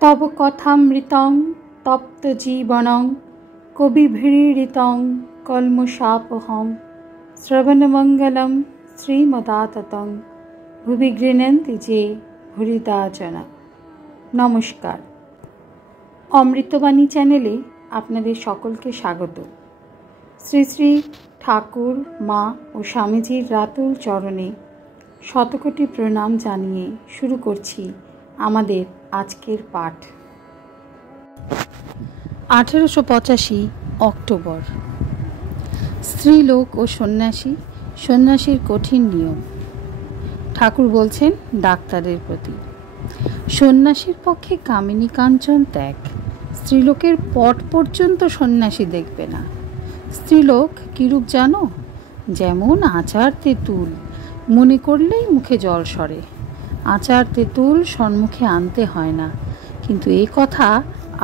তব কথামৃতং তপ্ত জীবনং কবিভিড়িতং কলমশাপহম শ্রবণমঙ্গলম শ্রীমদাততং ভুবি গৃহন্তি যে ভুরিদা জনা। নমস্কার, অমৃতবাণী চ্যানেলে আপনাদের সকলকে স্বাগত। শ্রী শ্রী ঠাকুর, মা ও স্বামীজির রাতুল চরণে শতকোটি প্রণাম জানিয়ে শুরু করছি আমাদের আজকের পাঠ। 1885 অক্টোবর। স্ত্রীলোক ও সন্ন্যাসীর কঠিন নিয়ম। ঠাকুর বলছেন ডাক্তারের প্রতি, সন্ন্যাসীর পক্ষে কামিনী কাঞ্চন ত্যাগ। স্ত্রীলোকের পট পর্যন্ত সন্ন্যাসী দেখবে না। স্ত্রীলোক কিরূপ জানো? যেমন আচার তেঁতুল, মনে করলেই মুখে জল সরে। আচার তেঁতুল সম্মুখে আনতে হয় না, কিন্তু এই কথা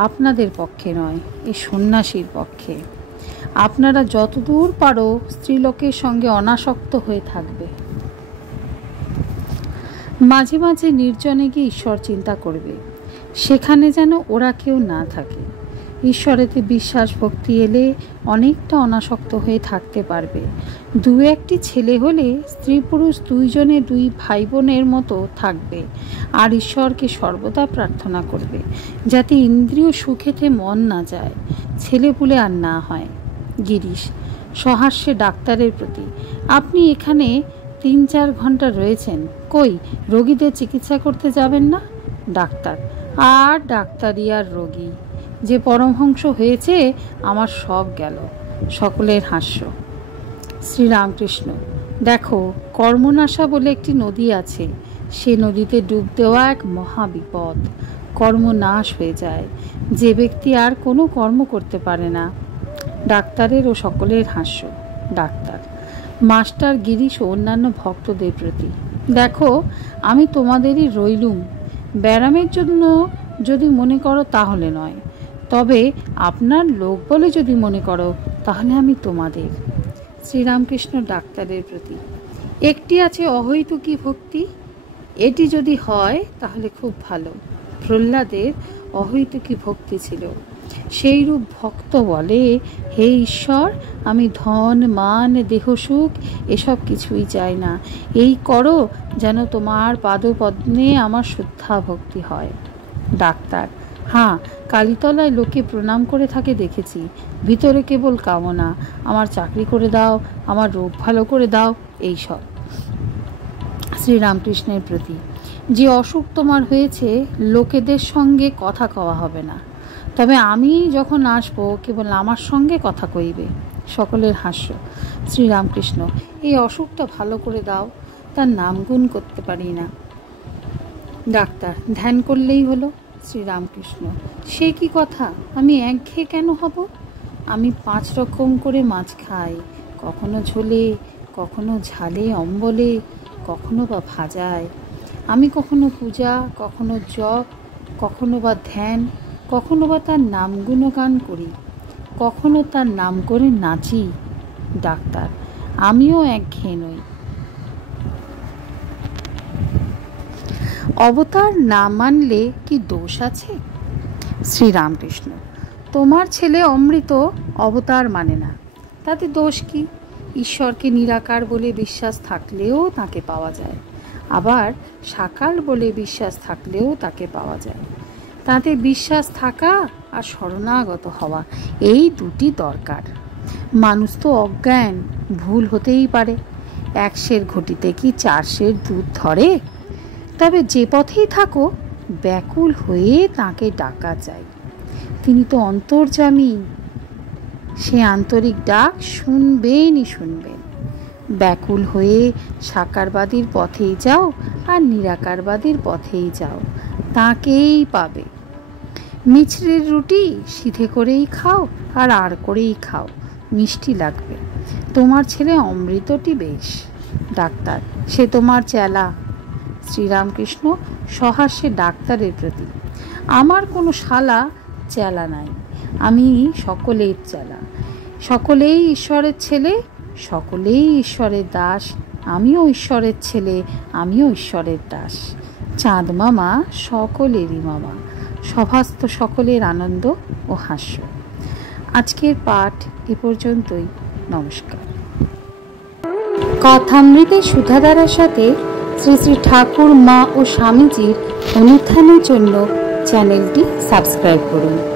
আপনাদের পক্ষে নয়, এই সন্ন্যাসীর পক্ষে। আপনারা যতদূর পারো স্ত্রীলোকের সঙ্গে অনাসক্ত হয়ে থাকবে। মাঝে মাঝে নির্জনে গিয়ে ঈশ্বর চিন্তা করবে, সেখানে যেন ওরা কেউ না থাকে। ঈশ্বরেতে বিশ্বাস ভক্তি এলে অনেকটা অনাসক্ত হয়ে থাকতে পারবে। দু একটি ছেলে হলে স্ত্রী পুরুষ দুইজনে দুই ভাই বোনের মতো থাকবে, আর ঈশ্বরকে সর্বদা প্রার্থনা করবে যাতে ইন্দ্রিয় সুখেতে মন না যায়, ছেলেপুলে আর না হয়। গিরিশ সহাস্যে ডাক্তারের প্রতি, আপনি এখানে 3-4 ঘন্টা রয়েছেন, কই রোগীদের চিকিৎসা করতে যাবেন না? ডাক্তার, আর ডাক্তারি আর রোগী, যে পরমহংস হয়েছে আমার সব গেল। সকলের হাস্য। শ্রীরামকৃষ্ণ, দেখো কর্মনাশা বলে একটি নদী আছে, সে নদীতে ডুব দেওয়া এক মহাবিপদ। কর্মনাশ হয়ে যায়, যে ব্যক্তি আর কোনো কর্ম করতে পারে না। ডাক্তারের ও সকলের হাস্য। ডাক্তার, মাস্টার গিরিশ ও অন্যান্য ভক্তদের প্রতি, দেখো আমি তোমাদেরই রইলুম। ব্যারামের জন্য যদি মনে করো তাহলে নয়, তবে আপনার লোক বলে যদি মনে করো তাহলে আমি তোমাদের। শ্রীরামকৃষ্ণ ডাক্তারের প্রতি, একটি আছে অহৈতুকী ভক্তি, এটি যদি হয় তাহলে খুব ভালো। প্রহ্লাদের অহৈতুকী ভক্তি ছিল। সেইরূপ ভক্ত বলে, হে ঈশ্বর, আমি ধন মান দেহ সুখ এসব কিছুই চাই না, এই করো যেন তোমার পাদপদ্মে আমার শুদ্ধা ভক্তি হয়। ডাক্তার, হ্যাঁ, কালীতলায় লোকে প্রণাম করে থাকে দেখেছি, ভিতরে কেবল কামনা, আমার চাকরি করে দাও, আমার রোগ ভালো করে দাও, এইসব। শ্রীরামকৃষ্ণের প্রতি, যে অসুখ তোমার হয়েছে লোকেদের সঙ্গে কথা কওয়া হবে না, তবে আমি যখন আসবো কেবল আমার সঙ্গে কথা কইবে। সকলের হাস্য। শ্রীরামকৃষ্ণ, এই অসুখটা ভালো করে দাও, তার নামগুণ করতে পারি না। ডাক্তার, ধ্যান করলেই হলো। শ্রীরামকৃষ্ণ, সে কি কথা, আমি একঘেয়ে কেন হব? আমি 5 রকম করে মাছ খাই, কখনো ঝোলে, কখনো ঝালে অম্বলে, কখনো বা ভাজায়। আমি কখনো পূজা, কখনো জপ, কখনো বা ধ্যান, কখনো বা তার নাম গুণগান করি, কখনো তার নাম করে নাচি। ডাক্তার, আমিও একঘেয়ে নই। অবতার না মানলে কি দোষ আছে? শ্রীরামকৃষ্ণ, তোমার ছেলে অমৃত অবতার মানে না, তাতে দোষ কি? ঈশ্বরকে নিরাকার বলে বিশ্বাস থাকলেও তাকে পাওয়া যায়, আবার সাকার বলে বিশ্বাস থাকলেও তাকে পাওয়া যায়। তাতে বিশ্বাস থাকা আর শরণাগত হওয়া, এই দুটি দরকার। মানুষ তো অজ্ঞান, ভুল হতেই পারে। 1 সের ঘটিতে কি 4 সের দুধ ধরে? তবে যে পথেই থাকো ব্যাকুল হয়ে তাকে ডাকা যায়। তিনি তো অন্তর্যামী, সে আন্তরিক ডাক শুনবেনই শুনবেন। ব্যাকুল হয়ে সাকারবাদীর পথেই যাও আর নিরাকারবাদীর পথেই যাও, তাকেই পাবে। মিছরির রুটি সিধে করেই খাও আর করেই খাও, মিষ্টি লাগবে। তোমার ছেলে অমৃতটি বেশ। ডাক্তার, সে তোমার চেলা। শ্রীরামকৃষ্ণ সহাস্যে ডাক্তারের প্রতি, আমার কোনো শালা চেলা নাই, আমি সকলের চেলা। সকলেই ঈশ্বরের ছেলে, সকলেই ঈশ্বরের দাস, আমিও ঈশ্বরের ছেলে, আমিও ঈশ্বরের দাস। চাঁদ মামা সকলেরই মামা, সভাস্থ সকলের আনন্দ ও হাস্য। আজকের পাঠ এ পর্যন্তই। নমস্কার। কথামৃতের সুধাধারার সাথে শ্রী শ্রী ঠাকুর, মা ও স্বামীজির অনুধ্যানের জন্য চ্যানেলটি সাবস্ক্রাইব করুন।